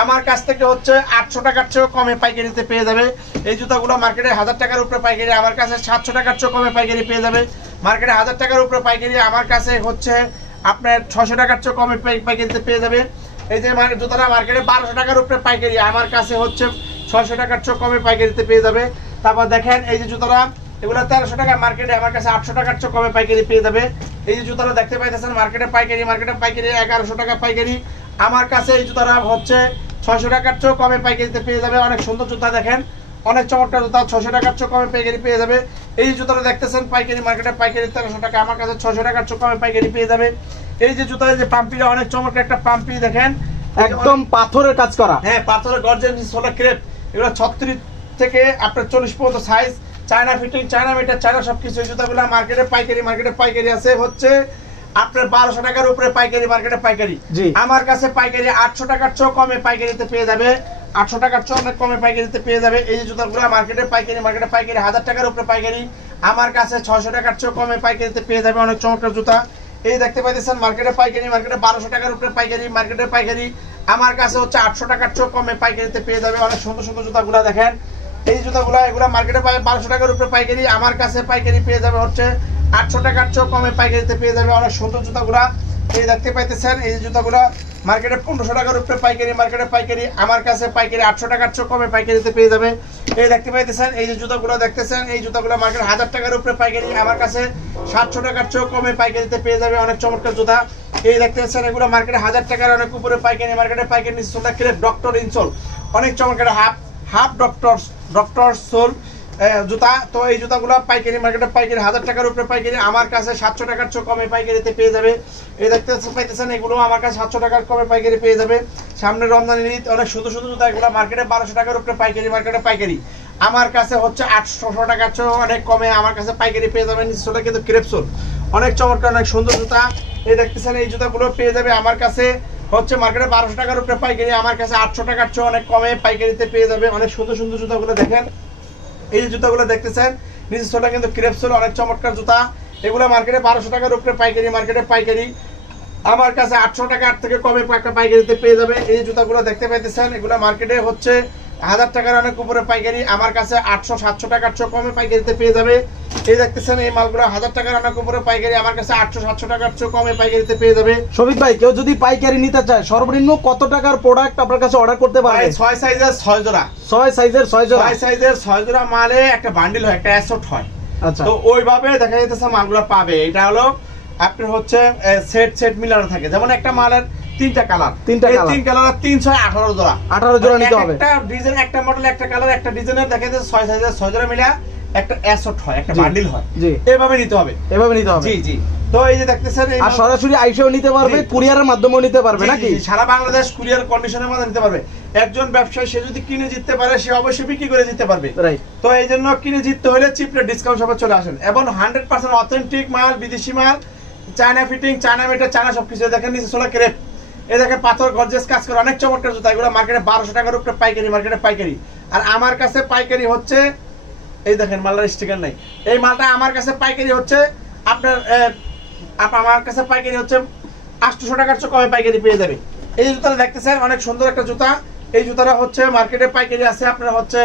আমার কাছ থেকে হচ্ছে 800 টাকার চেয়েও কমে পাইকারিতে পেয়ে যাবে। এই জুতাগুলো মার্কেটে 1000 টাকার উপরে পাইকারি, আমার কাছে 700 টাকার চেয়েও কমে পাইকারি পেয়ে যাবে। মার্কেটে 1000 টাকার উপরে পাইকারি, আমার কাছে হচ্ছে আপনার 600 টাকার চেয়েও কমে পাইকারিতে পেয়ে যাবে। এই যে জুতাটা মার্কেটে 1200 টাকার উপরে পাইকারি, আমার কাছে হচ্ছে 600 টাকার চেয়েও কমে পাইকারিতে পেয়ে যাবে। তারপর দেখেন এই যে জুতাটা, এগুলো 1300 টাকা মার্কেটে, আমার কাছে 800 টাকার চেয়েও কমে পাইকারি পেয়ে যাবে। এই যে জুতাটা দেখতে পাইতেছেন মার্কেটে পাইকারি 1100 টাকা পাইকারি, আমার কাছে এই জুতাটা হচ্ছে 600 টাকার চেয়েও কমে পাইকারিতে পেয়ে যাবে। অনেক সুন্দর জুতা, দেখেন অনেক চমৎকার জুতা, 600 টাকার চেয়েও কমে পাইকারি পেয়ে যাবে। এই জুতাটা দেখতেছেন পাইকারি মার্কেটে পাইকারি 1300 টাকা, আমার কাছে 600 টাকার চেয়েও কমে পাইকারি পেয়ে যাবে। এই যে জুতা, যে পাম্পিটা অনেক চমৎকার একটা পাম্পি, দেখেন একদম পাথরের কাজ করা, হ্যাঁ পাথরের গর্জিয়াস সোলা ক্রেপ, এগুলো 36 থেকে আপনার 40 পর্যন্ত size, China fitting, China metre, China সবকিছু। এই জুতাগুলো মার্কেটে পাইকারি আছে হচ্ছে আপনার 1200 টাকার উপরে পাইকারি, মার্কেটে পাইকারি। আমার কাছে পাইকারি 800 টাকার চেয়েও কমে পাইকারিতে পেয়ে যাবে, 800 টাকার চেয়েও অনেক কমে পাইকারিতে পেয়ে যাবে। এই যে জুতাগুলো মার্কেটে পাইকারি 1000 টাকার উপরে পাইকারি, আমার কাছে 600 টাকার চেয়েও কমে পাইকারিতে পেয়ে যাবে। অনেক চমৎকার জুতা, এই দেখতে পাইতেছেন মার্কেটে পাইকারি, মার্কেটে 1200 টাকার উপরে পাইকারি, মার্কেটে পাইকারি, আমার কাছে হচ্ছে 800 টাকার চেয়েও কমে পাইকারিতে পেয়ে যাবে। অনেক সুন্দর সুন্দর জুতাগুলো দেখেন, এই জুতাগুলো এগুলো মার্কেটে 1200 টাকার উপরে পাইকারি, আমার কাছে পাইকারি পেয়ে যাবে হচ্ছে 800 টাকার চেয়েও কমে পাইকারিতে পেয়ে যাবে। অনেক সুন্দর জুতাগুলো এই দেখতে পাইতেছেন, এই জুতাগুলো মার্কেটে 1500 টাকার উপরে পাইকারি, মার্কেটে পাইকারি, আমার কাছে পাইকারি 800 টাকার চেয়েও কমে পাইকারিতে পেয়ে যাবে। এই দেখতে পাইতেছেন এই যে জুতাগুলো দেখতেছেন, এই জুতাগুলো মার্কেটে 1000 টাকার উপরে পাইকারি, আমার কাছে 700 টাকার চেয়েও কমে পাইকারিতে পেয়ে যাবে। অনেক চমৎকার জুতা, এই দেখতে পাচ্ছেন এগুলো মার্কেটে 1000 টাকার অনেক উপরে পাইকারি, মার্কেটে পাইকারি। নিচে সোলা ক্রেপ ডক্টর ইনসোল, অনেক চমৎকার হাফ ডক্টর সোল জুতা। তো এই জুতাগুলো পাইকারি, মার্কেটে পাইকারি 1000 টাকার উপরে পাইকারি, আমার কাছে 700 টাকার চেয়েও কমে পাইকারিতে পেয়ে যাবে। এই দেখতে পাইতেছেন এগুলো আমার কাছে 700 টাকার কমে পাইকারি পেয়ে যাবে। সামনে রমজানের ঈদ, অনেক সুন্দর সুন্দর জুতা, এগুলো মার্কেটে 1200 টাকার উপরে পাইকারি, মার্কেটে পাইকারি, আমার কাছে হচ্ছে 800 টাকার চেয়েও অনেক কমে আমার কাছে পাইকারি পেয়ে যাবেন। নিচে কিন্তু ক্রেপসোল, অনেক চমৎকার অনেক সুন্দর জুতা, এই দেখতেছেন এই জুতাগুলো পেয়ে যাবে আমার কাছে হচ্ছে মার্কেটে 1200 টাকার উপরে পাইকারি, আমার কাছে 800 টাকার চেয়েও অনেক কমে পাইকারিতে পেয়ে যাবে। অনেক সুন্দর সুন্দর জুতাগুলো দেখেন, এই যে জুতাগুলো দেখতেছেন নিচে সোলা কিন্তু ক্রেপসোল, অনেক চমৎকার জুতা, এগুলো মার্কেটে 1200 টাকার উপরে পাইকারি, মার্কেটে পাইকারি, আমার কাছে 800 টাকা থেকে কমে একটা পাইকারিতে পেয়ে যাবে। এই জুতাগুলো দেখতে পাইতেছেন এগুলো মার্কেটে হচ্ছে 1000 টাকার অনেক উপরে পাইকারি, আমার কাছে 800-700 টাকার চেয়ে কমে পাইকারিতে পেয়ে যাবে। এই দেখতেছেন এই মালগুলো 1000 টাকার অনেক উপরে পাইকারি, আমার কাছে 800-700 টাকার চেয়ে কমে পাইকারিতে পেয়ে যাবে। শফিক ভাই, কেউ যদি পাইকারি নিতে চায় সর্বনিম্ন কত টাকার প্রোডাক্ট আপনার কাছে অর্ডার করতে পারবে? 6 সাইজের 6 জোড়া, 6 সাইজের 6 জোড়া, 6 সাইজের 6 জোড়া মালে একটা বান্ডিল হয়, একটা অ্যাসেট হয়। আচ্ছা, তো ওইভাবে দেখা যাইতেছে মালগুলো পাবে। এটা হলো আপনার হচ্ছে সেট মিলানো থাকে, যেমন একটা মালের 3টা কালার, 3 কালার 3 6 18 জোড়া, 18 জোড়া নিতে হবে। একটা ডিজাইন, একটা মডেল, একটা কালার, একটা ডিজাইনের দেখা যাচ্ছে 6 সাইজের 6 জোড়া মিলা একটা অ্যাসেট হয়, একটা বান্ডিল হয়। এভাবে নিতে হবে, এভাবে নিতে হবে। জি জি। তো এই যে দেখতেছেন আর সরাসরি আইসেও নিতে পারবে, কুরিয়ারের মাধ্যমেও নিতে পারবে নাকি? সারা বাংলাদেশ কুরিয়ার কন্ডিশনের মধ্যে নিতে পারবে। একজন ব্যবসায়ী সে যদি কিনে জিততে পারে, সে অবশ্যই বিক্রি করে দিতে পারবে। তো এই জন্য কিনে জিততে হলে চিপ রেট ডিসকাউন্ট শপে চলে আসেন, এবং 100% অথেন্টিক মাল, বিদেশি মাল, China fitting, China metre, China সবকিছু। দেখেন নিচে সোলা ক্রেপ, এই দেখেন পাথর গর্জিয়াস কাজ করে, অনেক চমৎকার জুতা, এগুলো মার্কেটে 1200 টাকার উপরে পাইকারি, মার্কেটে পাইকারি, আর আমার কাছে পাইকারি হচ্ছে এই দেখেন মালটার স্টিকার নাই, এই মালটা আমার কাছে পাইকারি হচ্ছে আপনার আমার কাছে পাইকারি হচ্ছে 800 টাকার চেয়ে কমে পাইকারি পেয়ে যাবে। এই জুতাটা দেখতেছেন অনেক সুন্দর একটা জুতা, এই জুতাটা হচ্ছে মার্কেটে পাইকারি আছে আপনার হচ্ছে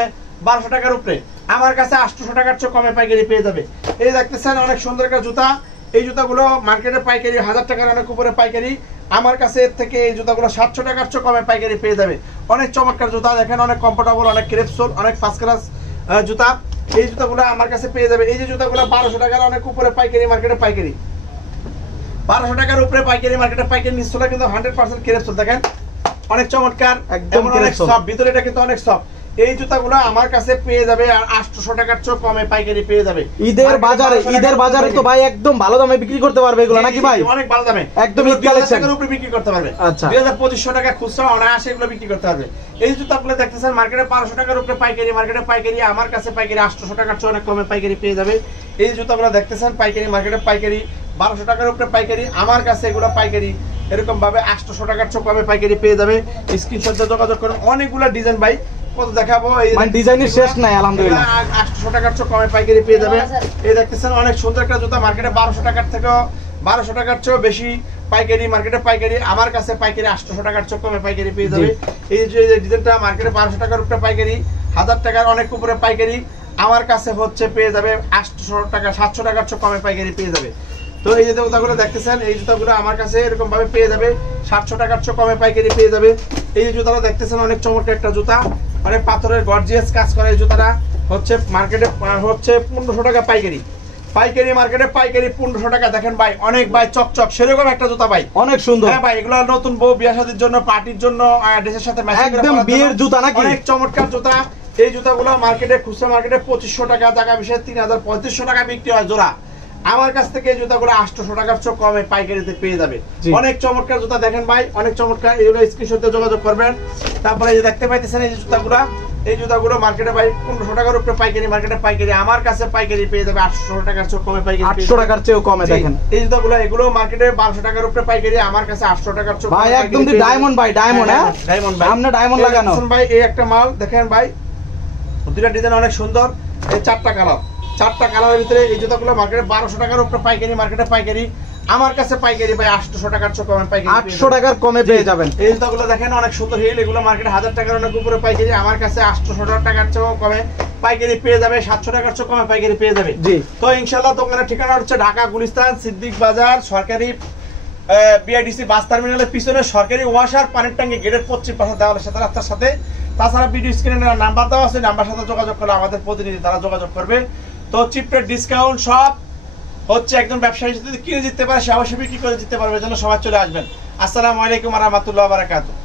1200 টাকার উপরে, আমার কাছে 800 টাকার চেয়ে কমে পাইকারি পেয়ে যাবে। এই দেখতেছেন অনেক সুন্দর একটা জুতা, এই জুতাগুলো মার্কেটে পাইকারি 1000 টাকার অনেক উপরে পাইকারি, আমার কাছে এর থেকে এই জুতাগুলো 700 টাকার চেয়ে কমে পাইকারি পেয়ে যাবে। অনেক চমৎকার জুতা, দেখেন অনেক কমফোর্টেবল, অনেক ক্রেপসোল, অনেক ফার্স্ট ক্লাস জুতা, এই জুতাগুলো আমার কাছে পেয়ে যাবে। এই যে জুতাগুলো 1200 টাকার অনেক উপরে পাইকারি, মার্কেটে পাইকারি, 1200 টাকার উপরে পাইকারি, মার্কেটে পাইকারি। নিচটা কিন্তু 100% ক্রেপসোল, দেখেন অনেক চমৎকার, একদম অনেক সফট, ভিতরে এটা কিন্তু অনেক সফট। এই জুতাগুলো আমার কাছে পেয়ে যাবে আর 800 টাকার চেয়ে কমে পাইকারি পেয়ে যাবে। ঈদের বাজারে তো ভাই একদম ভালো দামে বিক্রি করতে পারবে এগুলো নাকি ভাই? অনেক ভালো দামে, একদম ঈদ কালেকশন টাকার উপরে বিক্রি করতে পারবে। আচ্ছা, 2500 টাকা খুচরা অনায়াসে এগুলো বিক্রি করতে পারবে। এই জুতাগুলো দেখতেছেন মার্কেটে 1200 টাকার উপরে পাইকারি, মার্কেটে পাইকারি, আমার কাছে পাইকারি 800 টাকার চেয়ে অনেক কমে পাইকারি পেয়ে যাবে। এই জুতাগুলো দেখতেছেন পাইকারি, মার্কেটে পাইকারি 1200 টাকার উপরে পাইকারি, আমার কাছে এগুলো পাইকারি এরকম ভাবে 800 টাকার চেয়ে কমে পাইকারি পেয়ে যাবে। স্ক্রিনশট দিয়ে যোগাযোগ করুন। অনেকগুলো ডিজাইন ভাই কত দেখাবো, এই মানে ডিজাইনের শেষ নাই আলহামদুলিল্লাহ। 800 টাকার চেয়ে কমে পাইকারি পেয়ে যাবে। এই দেখতেছেন অনেক সুন্দর একটা জুতা, মার্কেটে 1200 টাকার থেকেও 1200 টাকার চেয়েও বেশি পাইকারি মার্কেটে পাইকারি, আমার কাছে পাইকারি 800 টাকার চোখ কমে পাইকারি পেয়ে যাবে। এই যে ডিজাইনটা মার্কেটে 1200 টাকার উপরে পাইকারি, 1000 টাকার অনেক উপরে পাইকারি, আমার কাছে হচ্ছে পেয়ে যাবে 800 টাকা 700 টাকার চোখ কমে পাইকারি পেয়ে যাবে। তো এই যে জুতাগুলো দেখতেছেন, এই জুতাগুলো আমার কাছে এরকম ভাবে পেয়ে যাবে 700 টাকার চোখ কমে পাইকারি পেয়ে যাবে। এই যে জুতাটা দেখতেছেন অনেক চমৎকার একটা জুতা, অনেক পাথরের গর্জিয়াস কাজ করে। এই জুতাটা হচ্ছে মার্কেটে হচ্ছে 1500 টাকা পাইকারি, পাইকারি মার্কেটে পাইকারি 1500 টাকা। দেখেন ভাই অনেক ভাই চকচক সেরকম একটা জুতা ভাই, অনেক সুন্দর। হ্যাঁ ভাই, এগুলো নতুন বউ বিয়ে শাদীর জন্য, পার্টির জন্য, ড্রেসের সাথে ম্যাচিং করে একদম বিয়ের জুতা নাকি? অনেক চমৎকার জুতা। এই জুতাগুলো মার্কেটে খুচরা মার্কেটে 2500 টাকা, জায়গা বিশেষে 3000-3500 টাকা বিক্রি হয় জোড়া। আমার কাছ থেকে এই জুতাগুলো 800 টাকার চোখ কমে পাইকারিতে পেয়ে যাবে। অনেক চমৎকার জুতা দেখেন ভাই, অনেক চমৎকার। এগুলো স্ক্রিনশটে যোগাযোগ করবেন। তারপরে এই যে দেখতে পাইতেছেন এই জুতাগুলো, এই জুতাগুলো মার্কেটে ভাই 1500 টাকার উপরে পাইকারি, মার্কেটে পাইকারি, আমার কাছে পাইকারি পেয়ে যাবে 800 টাকার চোখ কমে পাইকারি, 800 টাকার চেয়েও কমে। দেখেন এই জুতাগুলো, এগুলো মার্কেটে 1200 টাকার উপরে পাইকারি, আমার কাছে 800 টাকার চোখ ভাই একদম ডায়মন্ড ভাই, ডায়মন্ড। হ্যাঁ ডায়মন্ড ভাই, সামনে ডায়মন্ড লাগানো ভাই। এই একটা মাল দেখেন ভাই, দুইটা ডিজাইন অনেক সুন্দর। এই 4টা কালার, 4টা কালারের ভিতরে এই জুতাগুলো মার্কেটে 1200 টাকার উপরে পাইকারি, মার্কেটে পাইকারি, আমার কাছে পাইকারি ভাই 800 টাকার চোখ কমে পাইকারি, 800 টাকার কমে পেয়ে যাবেন। এই জুতাগুলো দেখেন অনেক সুন্দর হিল, এগুলো মার্কেটে 1000 টাকার অনেক উপরে পাইকারি, আমার কাছে 800 টাকার চোখ কমে পাইকারি পেয়ে যাবে, 700 টাকার চোখ কমে পাইকারি পেয়ে যাবে। জি। তো ইনশাআল্লাহ দোকানের ঠিকানা হচ্ছে ঢাকা গুলিস্তান সিদ্দিক বাজার, সরকারি বিআইডিসি বাস টার্মিনালের পিছনে সরকারি ওয়াশার পানির ট্যাঙ্কি গেটের পশ্চিম পাশে দেওয়ালের সাথে রাস্তার সাথে। তাছাড়া ভিডিও স্ক্রিনে নাম্বার দেওয়া আছে, নাম্বার সাথে যোগাযোগ করলে আমাদের প্রতিনিধি তারা যোগাযোগ করবে। তো চিপ রেট ডিসকাউন্ট সব হচ্ছে একজন ব্যবসায়ী যদি কিনে জিততে পারে, সে অবশ্যই বিক্রি করে জিততে পারবে। জন্য সবাই চলে আসবেন। আসসালামু আলাইকুম ওয়া রাহমাতুল্লাহি ওয়া বারাকাতুহু।